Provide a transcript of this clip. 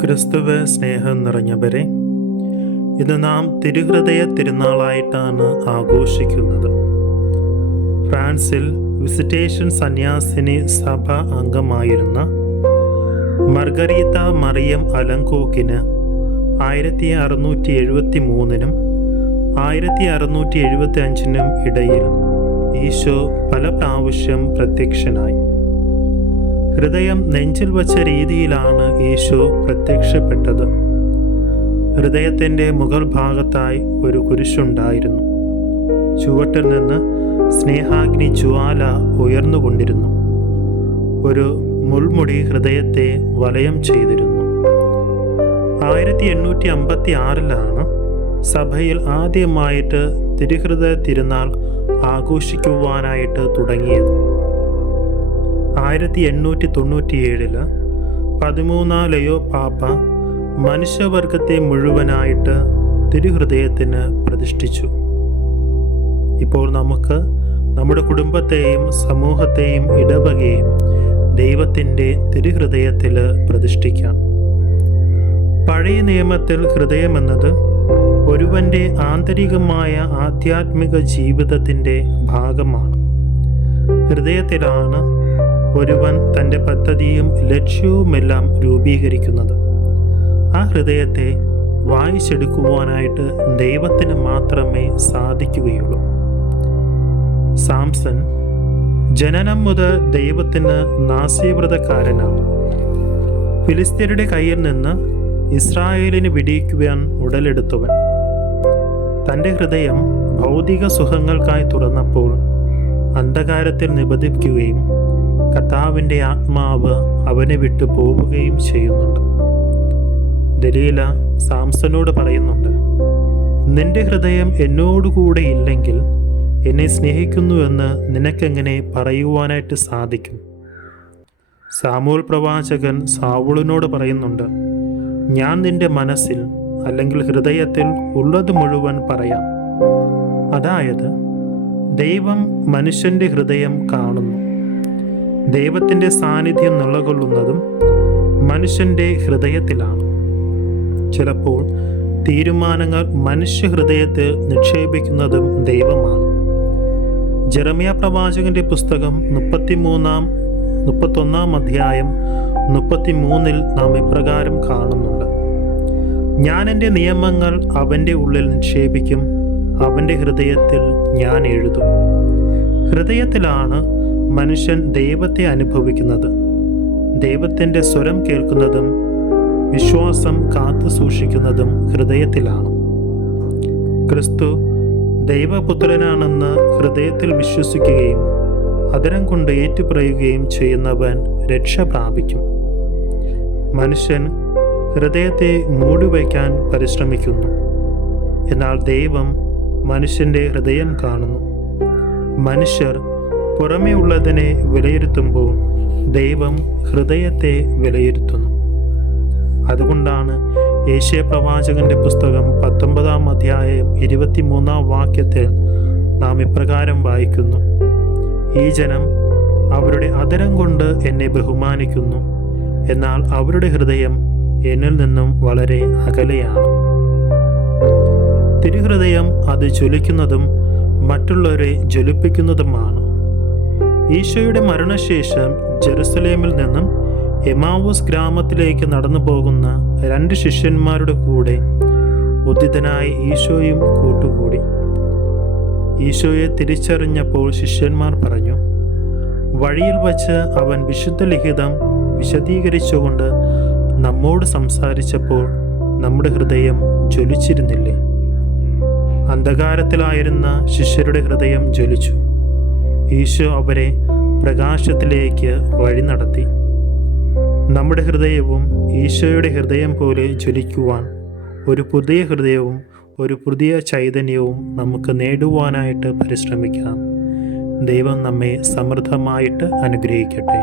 ക്രിസ്തുവ സ്നേഹം നിറഞ്ഞവരെ, ഇത് നാം തിരുഹൃദയ തിരുനാളായിട്ടാണ് ആഘോഷിക്കുന്നത്. ഫ്രാൻസിൽ വിസിറ്റേഷൻ സന്യാസിനി സഭ അംഗമായിരുന്ന മർഗരീത്ത മറിയം അലങ്കോക്കിന് 1673-നും 1675-നും ഇടയിൽ ഈശോ പല പ്രാവശ്യം പ്രത്യക്ഷനായി. ഹൃദയം നെഞ്ചിൽ വച്ച രീതിയിലാണ് ഈശോ പ്രത്യക്ഷപ്പെട്ടത്. ഹൃദയത്തിൻ്റെ മുകൾ ഭാഗത്തായി ഒരു കുരിശുണ്ടായിരുന്നു. ചുവട്ടിൽ നിന്ന് സ്നേഹാഗ്നി ജ്വാല ഉയർന്നുകൊണ്ടിരുന്നു. ഒരു മുൾമുടി ഹൃദയത്തെ വലയം ചെയ്തിരുന്നു. 1856-ലാണ് സഭയിൽ ആദ്യമായിട്ട് തിരുഹൃദയ തിരുനാൾ ആഘോഷിക്കുവാനായിട്ട് തുടങ്ങിയത്. 1897 13 ലയോ പാപ്പ മനുഷ്യവർഗത്തെ മുഴുവനായിട്ട് തിരുഹൃദയത്തിന് പ്രതിഷ്ഠിച്ചു. ഇപ്പോൾ നമുക്ക് നമ്മുടെ കുടുംബത്തെയും സമൂഹത്തെയും ഇടവകയും ദൈവത്തിൻ്റെ തിരുഹൃദയത്തിൽ പ്രതിഷ്ഠിക്കാം. പഴയ നിയമത്തിൽ ഹൃദയമെന്നത് ഒരുവൻ്റെ ആന്തരികമായ ആധ്യാത്മിക ജീവിതത്തിൻ്റെ ഭാഗമാണ്. ഹൃദയത്തിലാണ് ഒരുവൻ തൻ്റെ പദ്ധതിയും ലക്ഷ്യവുമെല്ലാം രൂപീകരിക്കുന്നത്. ആ ഹൃദയത്തെ വായിച്ചെടുക്കുവാനായിട്ട് ദൈവത്തിന് മാത്രമേ സാധിക്കുകയുള്ളൂ. സാംസൺ ജനനം മുതൽ ദൈവത്തിന് നാസ്യവ്രതക്കാരനാണ്. ഫിലിസ്ത്യരുടെ കയ്യിൽ നിന്ന് ഇസ്രായേലിന് വിടിയിക്കുവാൻ ഉടലെടുത്തവൻ. തൻ്റെ ഹൃദയം ഭൗതിക സുഖങ്ങൾക്കായി തുറന്നപ്പോൾ അന്ധകാരത്തിൽ നിബന്ധിക്കുകയും കർത്താവിൻ്റെ ആത്മാവ് അവനെ വിട്ടു പോവുകയും ചെയ്യുന്നുണ്ട്. ദലീല സാംസനോട് പറയുന്നുണ്ട്, നിന്റെ ഹൃദയം എന്നോടുകൂടെ ഇല്ലെങ്കിൽ എന്നെ സ്നേഹിക്കുന്നുവെന്ന് നിനക്കെങ്ങനെ പറയുവാനായിട്ട് സാധിക്കും? സാമൂൽ പ്രവാചകൻ സാവൂളിനോട് പറയുന്നുണ്ട്, ഞാൻ നിന്റെ മനസ്സിൽ അല്ലെങ്കിൽ ഹൃദയത്തിൽ ഉള്ളത് മുഴുവൻ പറയാം. അതായത് ദൈവം മനുഷ്യൻ്റെ ഹൃദയം കാണുന്നു. ദൈവത്തിൻ്റെ സാന്നിധ്യം നിലകൊള്ളുന്നതും മനുഷ്യൻ്റെ ഹൃദയത്തിലാണ്. ചിലപ്പോൾ തീരുമാനങ്ങൾ മനുഷ്യ ഹൃദയത്തിൽ നിക്ഷേപിക്കുന്നതും ദൈവമാണ്. ജെറമ്യ പ്രവാചകന്റെ പുസ്തകം 31 അധ്യായം 33 നാം ഇപ്രകാരം കാണുന്നുണ്ട്, ഞാൻ എൻ്റെ നിയമങ്ങൾ അവൻ്റെ ഉള്ളിൽ നിക്ഷേപിക്കും, അവൻ്റെ ഹൃദയത്തിൽ ഞാൻ എഴുതും. ഹൃദയത്തിലാണ് മനുഷ്യൻ ദൈവത്തെ അനുഭവിക്കുന്നത്. ദൈവത്തിൻ്റെ സ്വരം കേൾക്കുന്നതും വിശ്വാസം കാത്തു സൂക്ഷിക്കുന്നതും ഹൃദയത്തിലാണ്. ക്രിസ്തു ദൈവപുത്രനാണെന്ന് ഹൃദയത്തിൽ വിശ്വസിക്കുകയും അധരം കൊണ്ട് ഏറ്റുപറയുകയും ചെയ്യുന്നവൻ രക്ഷ പ്രാപിക്കും. മനുഷ്യൻ ഹൃദയത്തെ മൂടിവയ്ക്കാൻ പരിശ്രമിക്കുന്നു. എന്നാൽ ദൈവം മനുഷ്യൻ്റെ ഹൃദയം കാണുന്നു. മനുഷ്യർ പുറമേ ഉള്ളതിനെ വിലയിരുത്തുമ്പോൾ ദൈവം ഹൃദയത്തെ വിലയിരുത്തുന്നു. അതുകൊണ്ടാണ് യേശയ്യാ പ്രവാചകന്റെ പുസ്തകം 19 അധ്യായം 23 വാക്യത്തിൽ നാം ഇപ്രകാരം വായിക്കുന്നു, ഈ ജനം അവരുടെ അധരം കൊണ്ട് എന്നെ ബഹുമാനിക്കുന്നു, എന്നാൽ അവരുടെ ഹൃദയം എന്നിൽ നിന്നും വളരെ അകലെയാണ്. തിരുഹൃദയം അത് ജ്വലിക്കുന്നതും മറ്റുള്ളവരെ ജ്വലിപ്പിക്കുന്നതുമാണ്. ഈശോയുടെ മരണശേഷം ജെറുസലേമിൽ നിന്നും എമാവൂസ് ഗ്രാമത്തിലേക്ക് നടന്നു പോകുന്ന 2 ശിഷ്യന്മാരുടെ കൂടെ ഉദ്ധിതനായി ഈശോയും കൂട്ടുകൂടി. ഈശോയെ തിരിച്ചറിഞ്ഞപ്പോൾ ശിഷ്യന്മാർ പറഞ്ഞു, വഴിയിൽ വച്ച് അവൻ വിശുദ്ധ ലിഖിതം വിശദീകരിച്ചുകൊണ്ട് നമ്മോട് സംസാരിച്ചപ്പോൾ നമ്മുടെ ഹൃദയം ജ്വലിച്ചിരുന്നില്ലേ? അന്ധകാരത്തിലായിരുന്ന ശിഷ്യരുടെ ഹൃദയം ജ്വലിച്ചു. ഈശോ അവരെ പ്രകാശത്തിലേക്ക് വഴി നടത്തി. നമ്മുടെ ഹൃദയവും ഈശോയുടെ ഹൃദയം പോലെ ജ്വലിക്കുവാൻ ഒരു പുതിയ ഹൃദയവും ഒരു പുതിയ ചൈതന്യവും നമുക്ക് നേടുവാനായിട്ട് പരിശ്രമിക്കാം. ദൈവം നമ്മെ സമൃദ്ധമായിട്ട് അനുഗ്രഹിക്കട്ടെ.